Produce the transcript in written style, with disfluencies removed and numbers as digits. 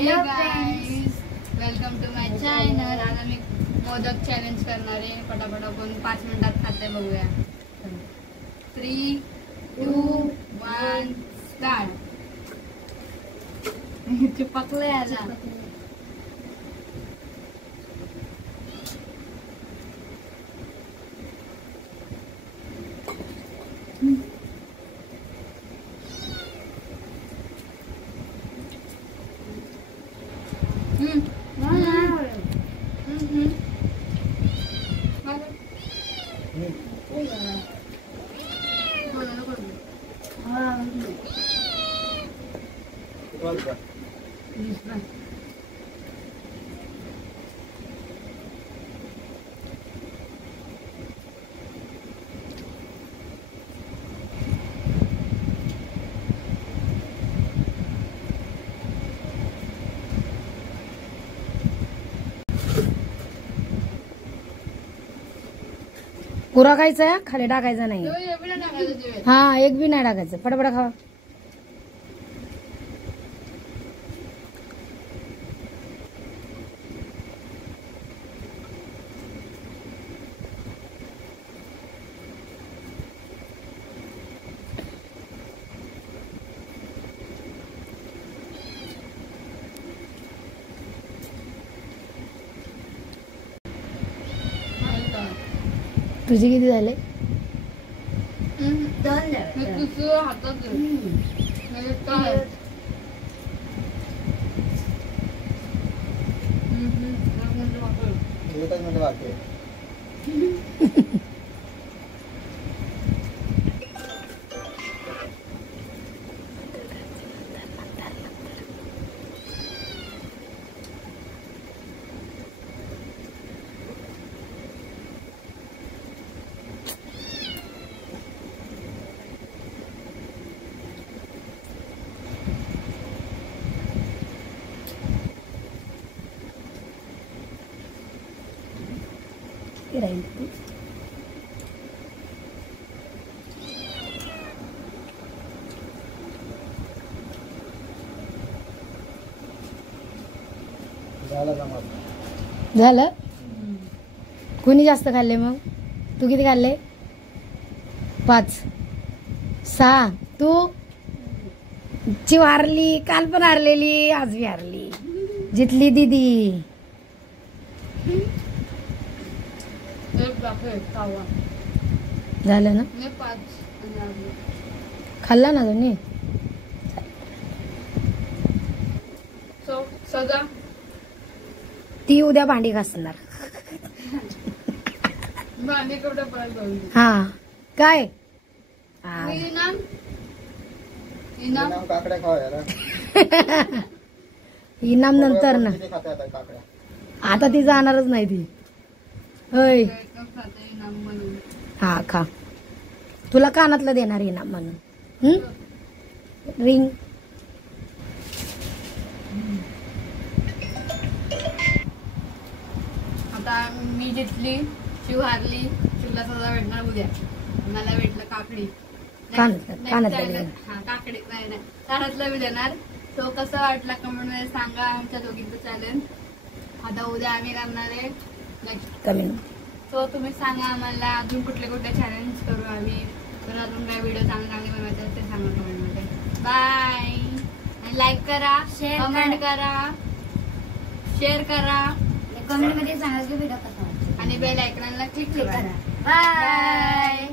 Hello guys, welcome to my channel. आज आम्ही modak challenge करणार आहे. पटापट आपण 5 मिनिटात खाते बघूया. 3, 2, 1 स्टार्ट. चिपकले आता. पुरा खायचा आहे, खाली टाकायचा नाही. हा, एक बी नाही टाकायचं. फटाफट खावा. तुझे किती झाले? 2 हातात राहील. झालं. कोणी जास्त खाल्ले मग? तू किती खाल्ले? 5, 6. तू ची हारली. काल पण हारलेली, आज बी हारली. जितली दीदी. झालं ना? खाल्ला ना दोन्ही. ती उद्या भांडी घासणार. हा काय इनाम नंतर ना. आता ती जाणारच नाही ती. होय. हा खा. तुला कानातलं देणार इनाम म्हणून. रिंग. आता मी जितली, शिव हारली. शिवला सजा भेटणार उद्या. मला भेटलं काकडी. कानातलं काकडी नाही, कानातलं बी देणार. तो कसा वाटला कमेंट मध्ये सांगा. आमच्या दोघींचं चॅलेंज आता उद्या आम्ही करणार आहे नेक्स्ट कमेंट. तो तुम्ही सांगा आम्हाला अजून कुठले चॅलेंज करू आम्ही. तर अजून काय व्हिडिओ चांगले बनवायचे ते सांगा कमेंट मध्ये. बाय. आणि लाईक करा, कमेंट करा, शेअर करा. कमेंट मध्ये सांगा की व्हिडिओ कसा वाटतो. आणि बेल आयकॉनला क्लिक करा. बाय.